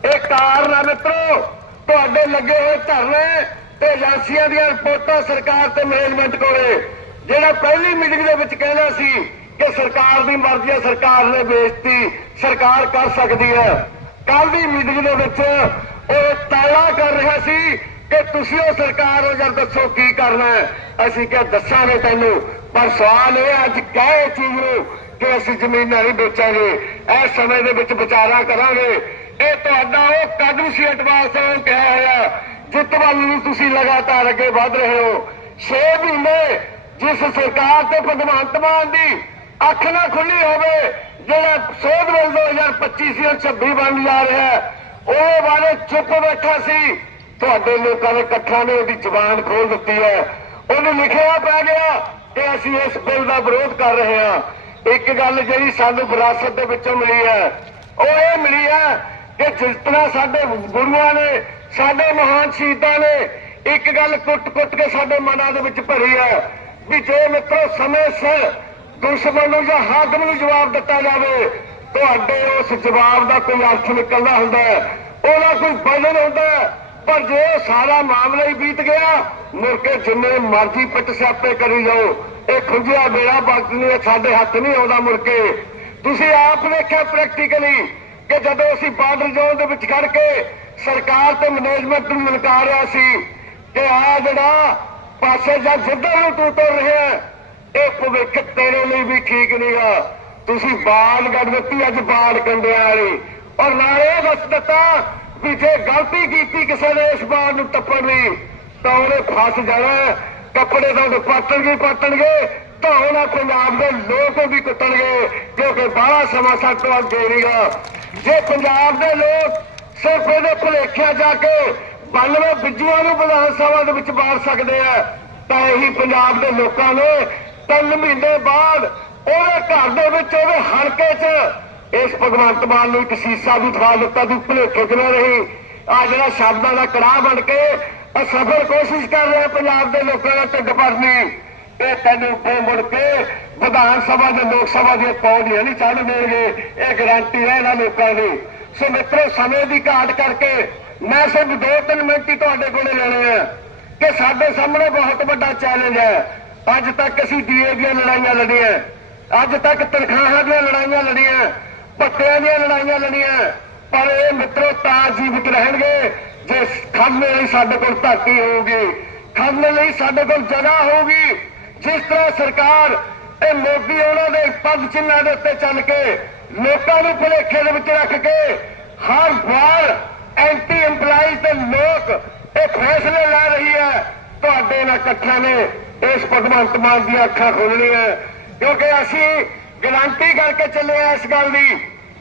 ਇਹ ਕਾਰਨ ਆ ਮਿੱਤਰੋ ਤੁਹਾਡੇ ਲੱਗੇ ਹੋਏ ਧਰਨੇ ਤੇ ਏਜੰਸੀਆਂ ਦੀਆਂ ਰਿਪੋਰਟਾਂ ਸਰਕਾਰ ਤੇ ਮੈਨੇਜਮੈਂਟ ਕੋਲੇ। ਜਿਹੜਾ ਪਹਿਲੀ ਮੀਟਿੰਗ ਦੇ ਵਿੱਚ ਕਹਿੰਦਾ ਸੀ ਕਿ ਸਰਕਾਰ ਦੀ ਮਰਜ਼ੀ ਹੈ ਸਰਕਾਰ ਨੇ ਬੇਇੱਜ਼ਤੀ ਸਰਕਾਰ ਕਰ ਸਕਦੀ ਹੈ। ਕੱਲ ਦੀ ਮੀਟਿੰਗ ਦੇ ਵਿੱਚ ਉਹ ਤਾਲਾ ਕਰ ਰਿਹਾ ਸੀ ਕਿ ਤੁਸੀਂ ਉਹ ਸਰਕਾਰ ਹੋ ਜਾਂ ਦੱਸੋ ਕੀ ਕਰਨਾ ਹੈ। ਅਸੀਂ ਕਿਹਾ ਦੱਸਾਂਗੇ ਤੈਨੂੰ ਪਰ ਸਵਾਲ ਇਹ ਹੈ, ਅੱਜ ਕਹੇ ਚੀਜ਼ ਨੂੰ ਕਿ ਅਸੀਂ ਜ਼ਮੀਨਾਂ ਨਹੀਂ ਵੇਚਾਂਗੇ ਇਸ ਸਮੇਂ ਦੇ ਵਿੱਚ ਵਿਚਾਰਾ ਕਰਾਂਗੇ। ਇਹ ਤੁਹਾਡਾ ਉਹ ਕਦਮ ਸੀ ਅਟਵਾਸ ਨੂੰ ਕਿਹਾ ਹੋਇਆ ਜਿੱਤ ਵੱਲ ਨੂੰ ਤੁਸੀਂ ਲਗਾਤਾਰ ਅੱਗੇ ਵਧ ਰਹੇ ਹੋ। 6 ਮਹੀਨੇ ਜਿਸ ਸਰਕਾਰ ਤੇ ਭਗਵੰਤ ਮਾਨ ਦੀ ਅੱਖ ਨਾ ਖੁੱਲੀ ਹੋਵੇ ਜਿਹੜਾ ਸੋਧ ਵੱਲ 2025 ਸੀ ਉਹ 26 ਬਣ ਜਾ ਰਿਹਾ ਹੈ, ਉਹ ਬਾਰੇ ਚੁੱਪ ਬੈਠਾ ਸੀ। ਤੁਹਾਡੇ ਲੋਕਾਂ ਦੇ ਇਕੱਠਾਂ ਨੇ ਉਹਦੀ ਜ਼ੁਬਾਨ ਖੋਲ ਦਿੱਤੀ ਹੈ। ਉਹਨੂੰ ਲਿਖਿਆ ਪੈ ਗਿਆ ਕਿ ਅਸੀਂ ਇਸ ਬਿੱਲ ਦਾ ਵਿਰੋਧ ਕਰ ਰਹੇ ਹਾਂ। ਇੱਕ ਗੱਲ ਜਿਹੜੀ ਸਾਨੂੰ ਵਿਰਾਸਤ ਦੇ ਵਿੱਚੋਂ ਮਿਲੀ ਹੈ, ਉਹ ਇਹ ਮਿਲੀ ਹੈ ਕਿ ਜਿਸ ਤਰ੍ਹਾਂ ਸਾਡੇ ਗੁਰੂਆਂ ਨੇ, ਸਾਡੇ ਮਹਾਨ ਸ਼ਹੀਦਾਂ ਨੇ ਇੱਕ ਗੱਲ ਕੁੱਟ-ਕੁੱਟ ਕੇ ਸਾਡੇ ਮਨਾਂ ਦੇ ਵਿੱਚ ਭਰੀ ਹੈ ਵੀ ਜੇ ਮਿੱਤਰੋ ਸਮੇਂ ਸਿਰ ਦੁਸ਼ਮਣ ਨੂੰ ਜਾਂ ਹਾਕਮ ਨੂੰ ਜਵਾਬ ਦਿੱਤਾ ਜਾਵੇ, ਤੁਹਾਡੇ ਉਸ ਜਵਾਬ ਦਾ ਕੋਈ ਅਰਥ ਨਿਕਲਦਾ ਹੁੰਦਾ ਹੈ, ਉਹਦਾ ਕੋਈ ਵਜਨ ਹੁੰਦਾ ਪਰ ਜੇ ਉਹ ਸਾਰਾ ਮਾਮਲਾ ਹੀ ਬੀਤ ਗਿਆ, ਮੁੜ ਕੇ ਜਿੰਨੇ ਮਰਜ਼ੀ ਪਟ ਸਿਆਪੇ ਕਰੀ ਜਾਓ ਇਹ ਖੁੰਝਿਆ ਬੇੜਾ ਵਕਤ ਇਹ ਸਾਡੇ ਹੱਥ ਨਹੀਂ ਆਉਂਦਾ ਮੁੜ ਕੇ। ਤੁਸੀਂ ਆਪ ਵੇਖਿਆ ਪ੍ਰੈਕਟੀਕਲੀ ਕਿ ਜਦੋਂ ਅਸੀਂ ਬਾਰਡਰ ਜ਼ੋਨ ਦੇ ਵਿੱਚ ਖੜ ਕੇ ਸਰਕਾਰ ਤੇ ਮੈਨੇਜਮੈਂਟ ਨੂੰ ਮਿਲਕਾ ਰਿਹਾ ਸੀ ਕਿ ਆ ਜਿਹੜਾ ਪਾਸੇ ਜਾਂ ਜਿੱਧਰ ਨੂੰ ਤੂੰ ਤੁਰ ਰਿਹਾ ਇਹ ਭਵਿੱਖ ਤੇਰੇ ਲਈ ਵੀ ਠੀਕ ਨਹੀਂਗਾ ਤੁਸੀਂ ਬਾਲ ਕੱਢ ਦਿੱਤੀ ਅੱਜ ਬਾਲ ਕੰਡਿਆਂ ਵਾਲੀ। ਔਰ ਨਾਲੇ ਇਹ ਦੱਸ ਦਿੱਤਾ ਵੀ ਜੇ ਗਲਤੀ ਕੀਤੀ ਕਿਸੇ ਨੇ ਇਸ ਬਾਲ ਨੂੰ ਟੱਪਣ ਲਈ ਤਾਂ ਉਹਨੇ ਫਸ ਜਾਣਾ। ਹੈ। ਕੱਪੜੇ ਤੁਹਾਡੇ ਪਾਟਣਗੇ ਪਾਟਣਗੇ, ਤਾਂ ਪੰਜਾਬ ਦੇ ਲੋਕ ਵੀ ਕੁੱਟਣਗੇ ਕਿਉਂਕਿ ਬਾਹਲਾ ਸਮਾਂ ਸਾਡੇ ਅੱਗੇ ਨਹੀਂਗਾ ਜੇ ਪੰਜਾਬ ਦੇ ਲੋਕ ਸਿਰਫ ਇਹਦੇ ਭੁਲੇਖਿਆ ਜਾ ਕੇ 92 ਬਿੱਜੂਆਂ ਨੂੰ ਵਿਧਾਨ ਸਭਾ ਦੇ ਵਿੱਚ ਬਾੜ ਸਕਦੇ ਆ, ਤਾਂ ਇਹੀ ਪੰਜਾਬ ਦੇ ਲੋਕਾਂ ਨੇ ਤਿੰਨ ਮਹੀਨੇ ਬਾਅਦ ਉਹਦੇ ਘਰ ਦੇ ਵਿੱਚ ਉਹਦੇ ਹਲਕੇ 'ਚ ਇਸ ਭਗਵੰਤ ਮਾਨ ਨੂੰ ਇੱਕ ਸੀਸਾ ਵੀ ਖਵਾ ਦਿੱਤਾ ਵੀ ਭੁਲੇਖੇ 'ਚ ਨਾ ਰਹੀ ਆ ਜਿਹੜਾ ਸ਼ਬਦਾਂ ਦਾ ਕੜਾਹ ਬਣ ਕੇ ਅਸਫਲ ਕੋਸ਼ਿਸ਼ ਕਰ ਰਿਹਾ ਪੰਜਾਬ ਦੇ ਲੋਕਾਂ ਦਾ ਢਿੱਡ ਭਰਨੀ। ਇਹ ਤੈਨੂੰ ਫੇਰ ਮੁੜ ਕੇ ਵਿਧਾਨ ਸਭਾ ਦੇ ਲੋਕ ਸਭਾ ਦੀਆਂ ਪੌੜੀਆਂ ਨਹੀਂ ਚੜ੍ਹ ਦੇਣਗੇ। ਇਹ ਗਾਰੰਟੀ ਹੈ ਇਹਨਾਂ ਲੋਕਾਂ ਦੀ। ਸੋ ਮਿੱਤਰੋ, ਸਮੇਂ ਦੀ ਘਾਟ ਕਰਕੇ ਮੈਂ ਸਿਰਫ 2-3 ਮਿੰਟ ਹੀ ਤੁਹਾਡੇ ਕੋਲੇ ਲੈਣੇ ਆ ਕਿ ਸਾਡੇ ਸਾਹਮਣੇ ਬਹੁਤ ਵੱਡਾ ਚੈਲੰਜ ਹੈ। ਅੱਜ ਤੱਕ ਅਸੀਂ ਡੀਏ ਦੀਆਂ ਲੜਾਈਆਂ ਲੜੀਆਂ ਅੱਜ ਤੱਕ ਤਨਖਾਹਾਂ ਦੀਆਂ ਲੜਾਈਆਂ ਲੜੀਆਂ ਪੱਤਿਆਂ ਦੀਆਂ ਲੜਾਈਆਂ ਲੜੀਆਂ ਪਰ ਇਹ ਮਿੱਤਰੋ, ਤਾਂ ਜੀਵਤ ਰਹਿਣਗੇ। ਜੇ ਖਾਣੇ ਲਈ ਸਾਡੇ ਕੋਲ ਧਰਤੀ ਹੋਊਗੀ ਖਾਣੇ ਲਈ ਸਾਡੇ ਕੋਲ ਜਗ੍ਹਾ ਹੋਊਗੀ, ਜਿਸ ਤਰ੍ਹਾਂ ਸਰਕਾਰ ਇਹ ਮੋਦੀ ਉਹਨਾਂ ਦੇ ਪਦ ਚਿੰਨ੍ਹਾਂ ਦੇ ਉੱਤੇ ਚੱਲ ਕੇ ਲੋਕਾਂ ਨੂੰ ਭੁਲੇਖੇ ਦੇ ਵਿੱਚ ਰੱਖ ਕੇ ਹਰ ਵਾਰ ਐਂਟੀ EMPLOYEES ਦੇ ਲੋਕ ਇਹ ਫੈਸਲੇ ਲੈ ਰਹੀ ਹੈ। ਤੁਹਾਡੇ ਨਾਲ ਇਕੱਠਿਆਂ ਨੇ ਇਸ ਭਗਵੰਤ ਮਾਨ ਦੀਆਂ ਅੱਖਾਂ ਖੋਲਣੀਆਂ ਕਿਉਂਕਿ ਅਸੀਂ ਗਰੰਟੀ ਕਰਕੇ ਚੱਲੇ ਆ ਇਸ ਗੱਲ ਦੀ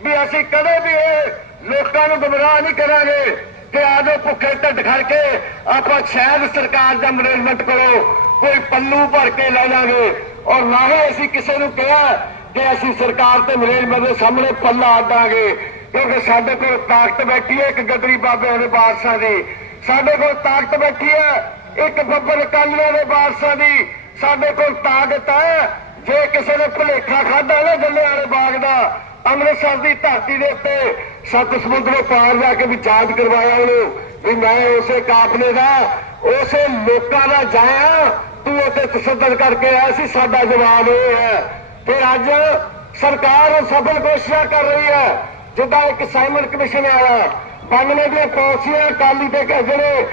ਵੀ ਅਸੀਂ ਕਦੇ ਵੀ ਇਹ ਲੋਕਾਂ ਨੂੰ ਗੁੰਮਰਾਹ ਨਹੀਂ ਕਰਾਂਗੇ। ਕਿ ਆਜੋ ਭੁੱਖੇ ਢਿੱਡ ਖੜ ਕੇ ਆਪਾਂ ਸ਼ਾਇਦ ਸਰਕਾਰ ਦਾ ਮੈਨੇਜਮੈਂਟ ਕੋਲੋਂ ਕੋਈ ਪੱਲੂ ਭਰ ਕੇ ਲੈ ਜਾਾਂਗੇ ਔਰ ਨਾ ਹੀ ਅਸੀਂ ਕਿਸੇ ਨੂੰ ਕਿਹਾ ਕਿ ਅਸੀਂ ਸਰਕਾਰ ਤੇ ਮੈਨੇਜਮੈਂਟ ਦੇ ਸਾਹਮਣੇ ਪੱਲਾ ਆਡਾਂਗੇ ਕਿਉਂਕਿ ਸਾਡੇ ਕੋਲ ਤਾਕਤ ਬੈਠੀ ਹੈ ਇੱਕ ਗਦਰੀ ਬਾਬੇ ਦੇ ਬਾਦਸ਼ਾਹ ਦੀ। ਸਾਡੇ ਕੋਲ ਤਾਕਤ ਬੈਠੀ ਹੈ ਇੱਕ ਬੱਬਰ ਕਾਲੀਆਂ ਦੇ ਵਾਰਸਾਂ ਦੀ। ਸਾਡੇ ਕੋਲ ਤਾਕਤ ਹੈ, ਜੇ ਕਿਸੇ ਨੇ ਭੁਲੇਖਾ ਖਾਦਾ ਨਾ ਜੱਲੇ ਵਾਲੇ ਬਾਗ ਦਾ, ਅੰਮ੍ਰਿਤਸਰ ਦੀ ਧਰਤੀ ਦੇ ਉੱਤੇ ਸੱਤ ਸਮੁੰਦਰੋਂ ਪਾਰ ਜਾ ਕੇ ਵੀ ਜਾਂਚ ਕਰਵਾਇਆ ਉਹਨੂੰ ਵੀ ਮੈਂ ਉਸੇ ਕਾਫਲੇ ਦਾ, ਉਸੇ ਲੋਕਾਂ ਦਾ ਜਾਇਆ। ਤੂੰ ਉੱਤੇ ਤਸੱਦਦ ਕਰਕੇ ਆਇਆ ਸੀ, ਸਾਡਾ ਜਵਾਬ ਇਹ ਹੈ ਤੇ ਅੱਜ ਸਰਕਾਰ ਸਫਲ ਕੋਸ਼ਿਸ਼ਾਂ ਕਰ ਰਹੀ ਹੈ। ਜਿੱਦਾਂ ਇੱਕ ਸਾਈਮਨ ਕਮਿਸ਼ਨ ਆਇਆ ਬੰਗਲੇ ਦੀਆਂ ਪਾਲਿਸੀਆਂ ਕਾਲੀ ਤੇ ਜਿਹੜੇ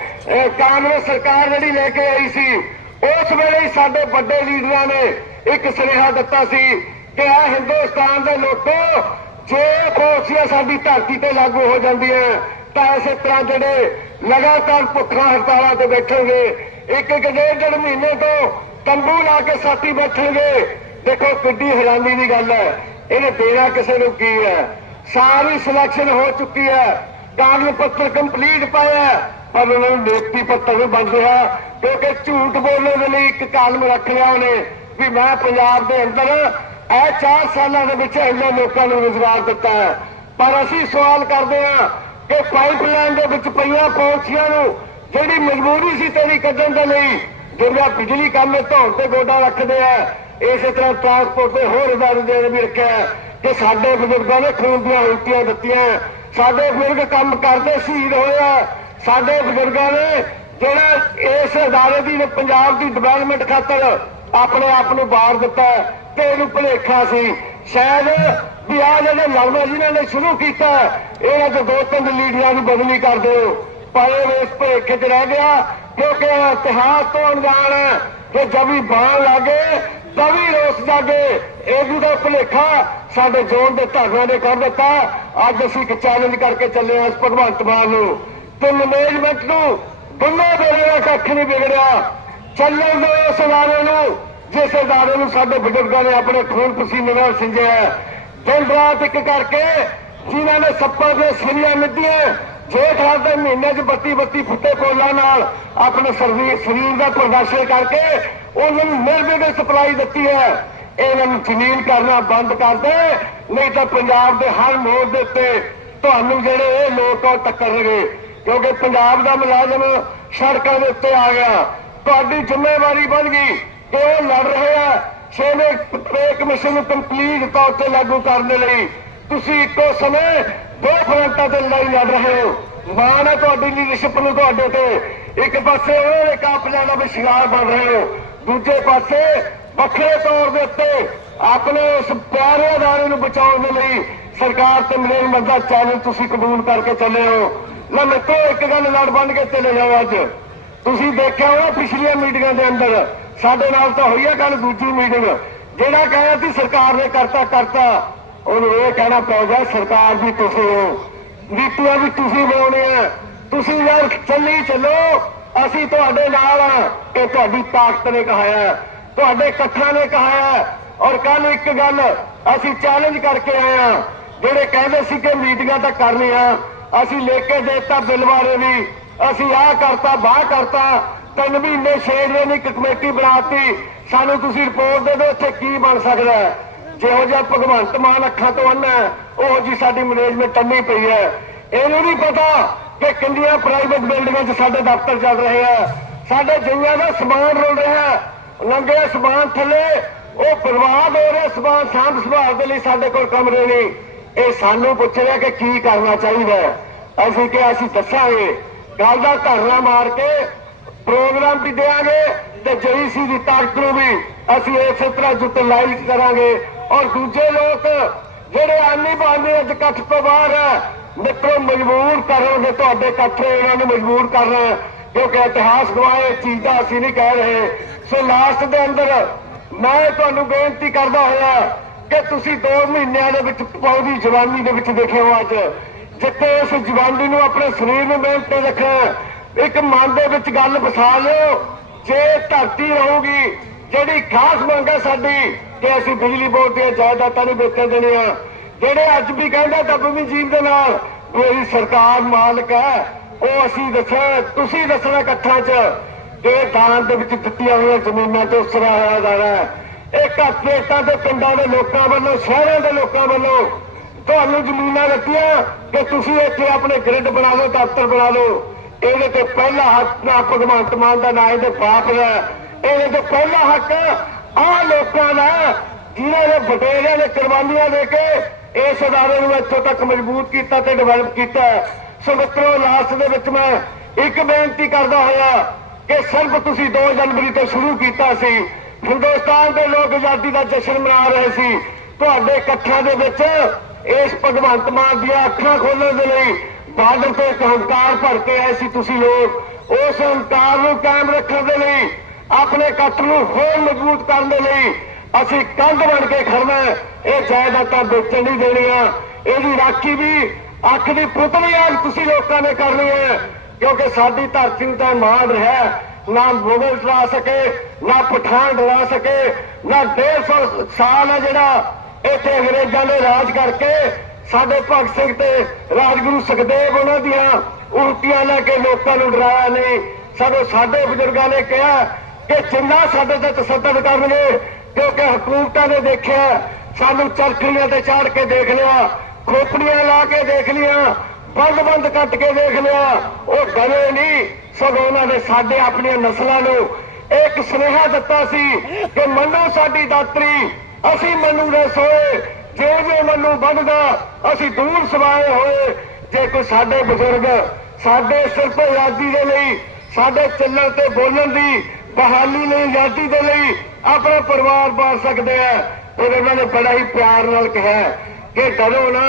ਕਾਂਗਰਸ ਸਰਕਾਰ ਜਿਹੜੀ ਲੈ ਕੇ ਆਈ ਸੀ, ਉਸ ਵੇਲੇ ਸਾਡੇ ਵੱਡੇ ਲੀਡਰਾਂ ਨੇ ਇੱਕ ਸੁਨੇਹਾ ਦਿੱਤਾ ਸੀ ਕਿ ਆ ਹਿੰਦੁਸਤਾਨ ਦੇ ਲੋਕੋ ਜੇ ਪਾਲਿਸੀਆਂ ਸਾਡੀ ਧਰਤੀ ਤੇ ਲਾਗੂ ਹੋ ਜਾਂਦੀਆਂ ਤਾਂ ਇਸੇ ਤਰ੍ਹਾਂ ਜਿਹੜੇ ਲਗਾਤਾਰ ਭੁੱਖਾਂ ਹੜਤਾਲਾਂ ਤੇ ਬੈਠਣਗੇ ਇੱਕ ਇੱਕ ਡੇਢ ਡੇਢ ਮਹੀਨੇ ਤੋਂ ਤੰਬੂ ਲਾ ਕੇ ਸਾਥੀ ਬੈਠਣਗੇ। ਦੇਖੋ, ਕਿੱਡੀ ਹੈਰਾਨੀ ਦੀ ਗੱਲ ਹੈ। ਇਹਨੇ ਦੇਣਾ ਕਿਸੇ ਨੂੰ ਕੀ ਹੈ? ਸਾਰੀ ਸਿਲੈਕਸ਼ਨ ਹੋ ਚੁੱਕੀ ਹੈ। ਕਾਗਜ਼ ਪੱਤਰ ਕੰਪਲੀਟ ਪਾਇਆ ਪਰ ਉਹਨਾਂ ਨੂੰ ਨਿਯੁਕਤੀ ਪੱਤਰ ਵੀ ਬਣ ਰਿਹਾ, ਕਿਉਂਕਿ ਝੂਠ ਬੋਲਣ ਦੇ ਲਈ ਇੱਕ ਕਾਲਮ ਰੱਖ ਲਿਆ ਉਹਨੇ, ਵੀ ਮੈਂ ਪੰਜਾਬ ਦੇ ਅੰਦਰ ਇਹ 4 ਸਾਲਾਂ ਦੇ ਵਿੱਚ ਇੰਨੇ ਲੋਕਾਂ ਨੂੰ ਰੋਜ਼ਗਾਰ ਦਿੱਤਾ ਹੈ। ਪਰ ਅਸੀਂ ਸਵਾਲ ਕਰਦੇ ਹਾਂ ਕਿ ਪਾਈਪਲਾਈਨ ਦੇ ਵਿੱਚ ਪਈਆਂ ਪੌਂਚੀਆਂ ਨੂੰ ਜਿਹੜੀ ਮਜਬੂਰੀ ਸੀ ਤੇਰੀ ਕੱਢਣ ਦੇ ਲਈ ਜਿਹੜਾ ਬਿਜਲੀ ਕੰਮ ਧੌਣ ਤੇ ਗੋਡਾ ਰੱਖਦੇ ਆ, ਇਸੇ ਤਰ੍ਹਾਂ ਟਰਾਂਸਪੋਰਟ ਦੇ ਹੋਰ ਇਦਾਰੇ ਦੇ ਵੀ ਰੱਖਿਆ ਕਿ ਸਾਡੇ ਬਜ਼ੁਰਗਾਂ ਨੇ ਖੂਨ ਦੀਆਂ ਉਲਟੀਆਂ ਦਿੱਤੀਆਂ ਸਾਡੇ ਬਜ਼ੁਰਗ ਕੰਮ ਕਰਦੇ ਸ਼ਹੀਦ ਹੋਏ ਆ। ਸਾਡੇ ਬਜ਼ੁਰਗਾਂ ਨੇ ਜਿਹੜਾ ਇਸ ਅਦਾਰੇ ਦੀ ਪੰਜਾਬ ਦੀ ਡਿਵੈਲਪਮੈਂਟ ਖਾਤਰ ਆਪਣੇ ਆਪ ਨੂੰ ਬਾਹਰ ਦਿੱਤਾ ਹੈ ਇਹਨੂੰ ਭੁਲੇਖਾ ਸੀ। ਸ਼ਾਇਦ ਵੀ ਆ ਜਿਹੜੇ ਲੜਨਾ ਜਿਨ੍ਹਾਂ ਨੇ ਸ਼ੁਰੂ ਕੀਤਾ ਇਹਨਾਂ ਤੋਂ ਦੋ ਤਿੰਨ ਲੀਡਰਾਂ ਨੂੰ ਬਦਲੀ ਕਰ ਦਿਓ। ਪਰ ਇਹ ਇਸ 'ਚ ਰਹਿ ਗਿਆ, ਕਿਉਂਕਿ ਇਤਿਹਾਸ ਤੋਂ ਅਣਜਾਣ ਕਿ ਜਦ ਬਾਣ ਲਾਗੇ ਤਵੀ ਰੋਸ ਜਾਗੇ। ਇਹ ਦਾ ਭੁਲੇਖਾ ਸਾਡੇ ਜੋਨ ਦੇ ਧਾਗਾਂ ਨੇ ਕਰ ਦਿੱਤਾ। ਅੱਜ ਅਸੀਂ ਇੱਕ ਚੈਲੰਜ ਕਰਕੇ ਚੱਲੇ ਹਾਂ ਇਸ ਭਗਵੰਤ ਮਾਨ ਨੂੰ। ਤੇ ਮੈਨੇਜਮੈਂਟ ਨੂੰ ਦੋਨੋਂ ਵੇਲੇ ਦਾ ਕੱਖ ਨਹੀਂ ਵਿਗੜਿਆ। ਚੱਲਣ ਦੇ ਉਸ ਨੂੰ। ਜਿਸ ਅਦਾਰੇ ਨੂੰ ਸਾਡੇ ਬਜ਼ੁਰਗਾਂ ਨੇ ਆਪਣੇ ਖੂਨ ਪਸੀਨੇ ਨਾਲ ਸਿੰਜਿਆ ਦਿਨ ਰਾਤ ਇੱਕ ਕਰਕੇ ਜਿਨ੍ਹਾਂ ਨੇ ਸੱਪਾਂ ਦੀਆਂ ਸਿਰੀਆਂ ਮਿੱਟੀਆਂ ਜੇਠ ਰਾਤ ਦੇ ਮਹੀਨੇ 'ਚ ਬੱਤੀ ਬੱਤੀ ਫੁੱਟੇ ਕੋਲਾਂ ਨਾਲ ਆਪਣੇ ਸਰੀਰ ਦਾ ਪ੍ਰਦਰਸ਼ਨ ਕਰਕੇ ਉਹਨਾਂ ਨੂੰ ਨਿਰਵਿਘਨ ਸਪਲਾਈ ਦਿੱਤੀ ਹੈ। ਇਹਨਾਂ ਨੂੰ ਜ਼ਮੀਨ ਕਰਨਾ ਬੰਦ ਕਰ ਦੇ, ਨਹੀਂ ਤਾਂ ਪੰਜਾਬ ਦੇ ਹਰ ਮੋੜ ਦੇ ਉੱਤੇ ਤੁਹਾਨੂੰ ਜਿਹੜੇ ਇਹ ਲੋਕ ਆ ਉਹ ਟੱਕਰਨਗੇ, ਕਿਉਂਕਿ ਪੰਜਾਬ ਦਾ ਮੁਲਾਜ਼ਮ ਸੜਕਾਂ ਦੇ ਉੱਤੇ ਆ ਗਿਆ। ਤੁਹਾਡੀ ਜ਼ਿੰਮੇਵਾਰੀ ਬਣ ਗਈ। ਕਿ ਉਹ ਲੜ ਰਹੇ ਆ ਛੇਵੇਂ ਪੇ ਕਮਿਸ਼ਨ ਨੂੰ ਕੰਪਲੀਟ ਤੌਰ ਤੇ ਲਾਗੂ ਕਰਨ ਲਈ, ਤੁਸੀਂ ਇੱਕੋ ਸਮੇਂ ਦੋ ਫਰੰਟਾਂ ਤੇ ਲੜਾਈ ਲੜ ਰਹੇ ਹੋ। ਮਾਣ ਹੈ ਤੁਹਾਡੀ ਲੀਡਰਸ਼ਿਪ ਨੂੰ ਤੁਹਾਡੇ ਤੇ। ਇੱਕ ਪਾਸੇ ਉਹਨਾਂ ਦੇ ਕਾਫਲਿਆਂ ਦਾ ਵਿਸ਼ਿਕਾਰ ਬਣ ਰਹੇ ਹੋ। ਦੂਜੇ ਪਾਸੇ ਵੱਖਰੇ ਤੌਰ ਦੇ ਉੱਤੇ ਆਪਣੇ ਉਸ ਪਿਆਰੇ ਅਦਾਰੇ ਨੂੰ ਬਚਾਉਣ ਦੇ ਲਈ ਸਰਕਾਰ ਤੇ ਮੈਨੇਜਮੈਂਟ ਦਾ ਚੈਲੰਜ ਤੁਸੀਂ ਕਬੂਲ ਕਰਕੇ ਚੱਲੇ ਹੋ। ਨਾ ਮਿੱਤਰੋ ਇੱਕ ਗੱਲ ਲੜ ਬਣ ਕੇ ਚੱਲੇ ਜਾਓ ਅੱਜ। ਤੁਸੀਂ ਦੇਖਿਆ ਹੋਣਾ ਪਿਛਲੀਆਂ ਮੀਟਿੰਗਾਂ ਦੇ ਅੰਦਰ ਸਾਡੇ ਨਾਲ ਤਾਂ ਹੋਈ ਆ ਕੱਲ ਦੂਜੀ ਮੀਟਿੰਗ ਜਿਹੜਾ ਕਹਿੰਦਾ ਸੀ ਸਰਕਾਰ ਨੇ ਕਰਤਾ ਕਰਤਾ। ਉਹਨੂੰ ਇਹ ਕਹਿਣਾ ਪਊਗਾ ਸਰਕਾਰ ਵੀ ਤੁਸੀਂ ਹੋ। ਨੀਤੀਆਂ ਵੀ ਤੁਸੀਂ ਬਣਾਉਣੇ ਆ। ਤੁਸੀਂ ਯਾਰ ਚੱਲੀ ਚੱਲੋ। ਅਸੀਂ ਤੁਹਾਡੇ ਨਾਲ ਆ। ਇਹ ਤੁਹਾਡੀ ਤਾਕਤ ਨੇ ਕਹਾਇਆ। ਤੁਹਾਡੇ ਇਕੱਠਾਂ ਨੇ ਕਹਾਇਆ। ਔਰ ਕੱਲ ਇੱਕ ਗੱਲ ਅਸੀਂ ਚੈਲੰਜ ਕਰਕੇ ਆਏ ਆ। ਜਿਹੜੇ ਕਹਿੰਦੇ ਸੀ ਕਿ ਮੀਟਿੰਗਾਂ ਤਾਂ ਕਰਨੀਆਂ, ਅਸੀਂ ਲੈ ਕੇ ਦੇਤਾ ਬਿੱਲ ਬਾਰੇ ਵੀ। ਅਸੀਂ ਆਹ ਕਰਤਾ, ਬਾਹ ਕਰਤਾ। ਤਿੰਨ ਮਹੀਨੇ ਛੇ ਦਿਨ ਦੀ ਇੱਕ ਕਮੇਟੀ ਬਣਾਤੀ। ਸਾਨੂੰ ਤੁਸੀਂ ਰਿਪੋਰਟ ਦੇ ਦਿਓ ਇੱਥੇ ਕੀ ਬਣ ਸਕਦਾ ਹੈ। ਜਿਹੋ ਜਿਹਾ ਭਗਵੰਤ ਮਾਨ ਅੱਖਾਂ ਤੋਂ ਅੰਨਾ ਹੈ, ਜੀ ਸਾਡੀ ਮੈਨੇਜਮੈਂਟ ਅੰਨੀ ਪਈ ਹੈ। ਇਹਨੂੰ ਨਹੀਂ ਪਤਾ ਕਿ ਕਿੰਨੀਆਂ ਪ੍ਰਾਈਵੇਟ ਬਿਲਡਿੰਗਾਂ 'ਚ ਸਾਡੇ ਦਫ਼ਤਰ ਚੱਲ ਰਹੇ ਆ। ਸਾਡੇ ਜਈਆਂ ਦਾ ਸਮਾਨ ਰੁਲ ਰਿਹਾ ਲੰਗੇ ਸਮਾਨ ਥੱਲੇ ਉਹ ਬਰਬਾਦ ਹੋ ਰਿਹਾ ਸਮਾਨ ਸਾਂਭ ਸੰਭਾਲ ਦੇ ਲਈ ਸਾਡੇ ਕੋਲ ਕਮਰੇ ਨਹੀਂ। ਇਹ ਸਾਨੂੰ ਪੁੱਛ ਰਿਹਾ ਕਿ ਕੀ ਕਰਨਾ ਚਾਹੀਦਾ ਅਸੀਂ ਕਿ ਅਸੀਂ ਦੱਸਾਂਗੇ। ਗੱਲ ਦਾ ਧਰਨਾ ਮਾਰ ਕੇ ਪ੍ਰੋਗਰਾਮ ਵੀ ਦੇਾਂਗੇ ਤੇ ਜੀਸੀ ਦੀ ਤਾਕਤ ਨੂੰ ਵੀ ਅਸੀਂ ਇਸੇ ਤਰ੍ਹਾਂ ਯੂਟਿਲਾਈਜ਼ ਕਰਾਂਗੇ। ਔਰ ਦੂਜੇ ਲੋਕ ਜਿਹੜੇ ਆਨੀ ਬਾਨੀ ਅੱਜ ਇਕੱਠ ਤੋਂ ਬਾਹਰ ਹੈ, ਮਿੱਤਰੋ, ਮਜਬੂਰ ਕਰਨਗੇ ਤੁਹਾਡੇ ਇਕੱਠੇ ਇਹਨਾਂ ਨੂੰ ਮਜਬੂਰ ਕਰਨਾ ਕਿਉਂਕਿ ਇਤਿਹਾਸ ਗਵਾਏ ਇਹ ਚੀਜ਼ ਦਾ ਅਸੀਂ ਨਹੀਂ ਕਹਿ ਰਹੇ। ਸੋ ਲਾਸਟ ਦੇ ਅੰਦਰ ਮੈਂ ਤੁਹਾਨੂੰ ਬੇਨਤੀ ਕਰਦਾ ਹੋਇਆ ਕਿ ਤੁਸੀਂ 2 ਮਹੀਨਿਆਂ ਦੇ ਵਿੱਚ ਪੌਦੀ ਜਵਾਨੀ ਦੇ ਵਿੱਚ ਦੇਖਿਓ ਅੱਜ, ਜਿੱਥੇ ਇਸ ਜਵਾਨੀ ਨੂੰ ਆਪਣੇ ਸਰੀਰ ਨੂੰ ਮਿਹਨਤ ਤੇ ਰੱਖਣਾ ਇੱਕ ਮਨ ਦੇ ਵਿੱਚ ਗੱਲ ਵਸਾ ਲਿਓ। ਜੇ ਧਰਤੀ ਰਹੂਗੀ, ਜਿਹੜੀ ਖਾਸ ਮੰਗ ਹੈ ਸਾਡੀ, ਕਿ ਅਸੀਂ ਬਿਜਲੀ ਬੋਰਡ ਦੀਆਂ ਜਾਇਦਾਦਾਂ ਨੂੰ ਵੇਚਣ ਦੇਣੀਆਂ ਜਿਹੜੇ ਅੱਜ ਵੀ ਕਹਿੰਦੇ ਦਬਵੀਂ ਜੀਵ ਦੇ ਨਾਲ ਕੋਈ ਸਰਕਾਰ ਮਾਲਕ ਹੈ, ਉਹ ਅਸੀਂ ਦੱਸਾਂ ਤੁਸੀਂ ਦੱਸਣਾ ਇਕੱਠਾਂ 'ਚ, ਕਿ ਦਾਨ ਦੇ ਵਿੱਚ ਦਿੱਤੀਆਂ ਹੋਈਆਂ ਜ਼ਮੀਨਾਂ ਤੇ ਉਸਰਾ ਹੋਇਆ ਜਾ ਰਿਹਾ ਹੈ। ਇਹ ਘਾਟੇਟਾਂ ਦੇ ਪਿੰਡਾਂ ਦੇ ਲੋਕਾਂ ਵੱਲੋਂ, ਸ਼ਹਿਰਾਂ ਦੇ ਲੋਕਾਂ ਵੱਲੋਂ ਤੁਹਾਨੂੰ ਜ਼ਮੀਨਾਂ ਦਿੱਤੀਆਂ, ਕਿ ਤੁਸੀਂ ਇੱਥੇ ਆਪਣੇ ਗ੍ਰਿਡ ਬਣਾ ਲਓ ਦਫ਼ਤਰ ਬਣਾ ਲਓ ਇਹਦੇ ਤੇ ਪਹਿਲਾ ਹੱਕ ਨਾ ਭਗਵੰਤ ਮਾਨ ਦਾ ਨਾ ਇਹਦੇ ਬਾਪ ਦਾ। ਇਹਦੇ ਤੇ ਪਹਿਲਾ ਹੱਕ ਆਹ ਲੋਕਾਂ ਦਾ ਜਿਨ੍ਹਾਂ ਨੇ ਬਟੇਰਿਆਂ ਨੇ ਕੁਰਬਾਨੀਆਂ ਦੇ ਕੇ ਇਸ ਅਦਾਰੇ ਨੂੰ ਇੱਥੋਂ ਤੱਕ ਮਜ਼ਬੂਤ ਕੀਤਾ ਤੇ ਡਿਵੈਲਪ ਕੀਤਾ। ਸੋ ਮਿੱਤਰੋ ਲਾਸਟ ਦੇ ਵਿੱਚ ਮੈਂ ਇੱਕ ਬੇਨਤੀ ਕਰਦਾ ਹੋਇਆ ਕਿ ਸਿਰਫ ਤੁਸੀਂ 2 ਜਨਵਰੀ ਤੋਂ ਸ਼ੁਰੂ ਕੀਤਾ ਸੀ। ਹਿੰਦੁਸਤਾਨ ਦੇ ਲੋਕ ਆਜ਼ਾਦੀ ਦਾ ਜਸ਼ਨ ਮਨਾ ਰਹੇ ਸੀ। ਤੁਹਾਡੇ ਇਕੱਠਾਂ ਦੇ ਵਿੱਚ ਇਸ ਭਗਵੰਤ ਮਾਨ ਦੀਆਂ ਅੱਖਾਂ ਖੋਲਣ ਦੇ ਲਈ ਬਾਰਡਰ ਤੇ ਇੱਕ ਹੰਕਾਰ ਭਰ ਕੇ ਆਏ ਸੀ ਤੁਸੀਂ ਲੋਕ। ਉਸ ਹੰਕਾਰ ਨੂੰ ਕਾਇਮ ਰੱਖਣ ਦੇ ਲਈ, ਆਪਣੇ ਇਕੱਠ ਨੂੰ ਹੋਰ ਮਜ਼ਬੂਤ ਕਰਨ ਦੇ ਲਈ ਅਸੀਂ ਕੰਧ ਬਣ ਕੇ ਖੜਨਾ ਇਹ ਜਾਇਦਾਦਾਂ ਵੇਚਣ ਨਹੀਂ ਦੇਣੀਆਂ। ਇਹਦੀ ਰਾਖੀ ਵੀ ਅੱਖ ਦੀ ਪੁਤਲੀ ਆ ਤੁਸੀਂ ਲੋਕਾਂ ਨੇ ਕਰਨੀ ਹੈ। ਕਿਉਂਕਿ ਸਾਡੀ ਧਰਤੀ ਨੂੰ ਤਾਂ ਮਾਣ ਰਿਹਾ ਨਾ ਮੁਗਲ ਡਰਾ ਸਕੇ, ਨਾ ਪਠਾਨ ਡਰਾ ਸਕੇ, ਨਾ 150 ਸਾਲ ਹੈ ਜਿਹੜਾ ਇੱਥੇ ਅੰਗਰੇਜ਼ਾਂ ਨੇ ਰਾਜ ਕਰਕੇ ਸਾਡੇ ਭਗਤ ਸਿੰਘ ਤੇ ਰਾਜਗੁਰੂ ਸੁਖਦੇਵ ਉਹਨਾਂ ਦੀਆਂ ਉਲਟੀਆਂ ਲੈ ਕੇ ਲੋਕਾਂ ਨੂੰ ਡਰਾਇਆ ਨਹੀਂ ਸਾਨੂੰ ਸਾਡੇ ਬਜ਼ੁਰਗਾਂ ਨੇ ਕਿਹਾ ਕਿ ਜਿੰਨਾ ਸਾਡੇ ਤੇ ਤਸੱਦਦ ਕਰਨਗੇ, ਕਿਉਂਕਿ ਹਕੂਮਤਾਂ ਨੇ ਦੇਖਿਆ, ਸਾਨੂੰ ਚਰਖੀਆਂ ਤੇ ਚਾੜ ਕੇ ਦੇਖ ਲਿਆ, ਖੋਪੜੀਆਂ ਲਾ ਕੇ ਦੇਖ ਲਿਆ, ਬੰਦ ਬੰਦ ਕੱਟ ਕੇ ਦੇਖ ਲਿਆ। ਉਹ ਡਰੇ ਨਹੀਂ। ਸਗੋਂ ਉਹਨਾਂ ਨੇ ਸਾਡੇ ਆਪਣੀਆਂ ਨਸਲਾਂ ਨੂੰ ਇੱਕ ਸੁਨੇਹਾ ਦਿੱਤਾ ਸੀ ਕਿ ਮੰਨੋ ਸਾਡੀ ਦਾਤਰੀ, ਅਸੀਂ ਮੰਨੂ ਦੇ ਸੋਏ। ਜੇ ਜੇ ਮੈਨੂੰ ਬੰਦਦਾ ਅਸੀਂ ਦੂਰ ਸਵਾਏ ਹੋਏ। ਜੇ ਕੋਈ ਸਾਡੇ ਬਜ਼ੁਰਗ ਸਾਡੇ ਸਿਰਫ ਆਜ਼ਾਦੀ ਦੇ ਲਈ, ਸਾਡੇ ਚੱਲਣ ਤੇ ਬੋਲਣ ਦੀ ਬਹਾਲੀ ਲਈ, ਆਜ਼ਾਦੀ ਦੇ ਲਈ ਆਪਣਾ ਪਰਿਵਾਰ ਬਾਰ ਸਕਦੇ ਆ, ਫਿਰ ਉਹਨਾਂ ਨੇ ਬੜਾ ਹੀ ਪਿਆਰ ਨਾਲ ਕਿਹਾ ਕਿ ਡਰੋ ਨਾ।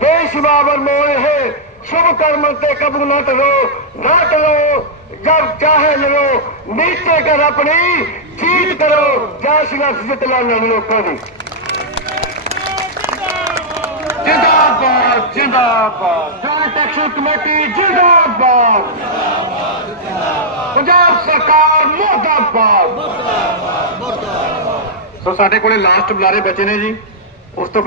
ਦੇਸ਼ ਬਾਬਰ ਮੋਏ ਹੈ ਸ਼ੁਭ ਕਰਮ ਤੇ ਕਬੂ ਨਾ ਕਰੋ, ਨਾ ਟਰੋ ਜਬ ਚਾਹੇ ਲੋ ਨੀਚੇ ਕਰ ਆਪਣੀ ਜੀਤ ਕਰੋ। ਜੈ ਸੰਘਰਸ਼ ਜਿੱਤ ਲਾਣਾ ਲੋਕਾਂ ਦੀ। ਜਿੰਦਾਬਾਦ ਜਿੰਦਾਬਾਦ। ਜਨ ਟੈਕਸ਼ਨ ਕਮੇਟੀ ਜਿੰਦਾਬਾਦ। ਪੰਜਾਬ ਸਰਕਾਰ ਮੁਰਦਾਬਾਦ। ਸੋ ਸਾਡੇ ਕੋਲੇ ਲਾਸਟ ਬੁਲਾਰੇ ਬਚੇ ਨੇ ਜੀ। ਉਸ ਤੋਂ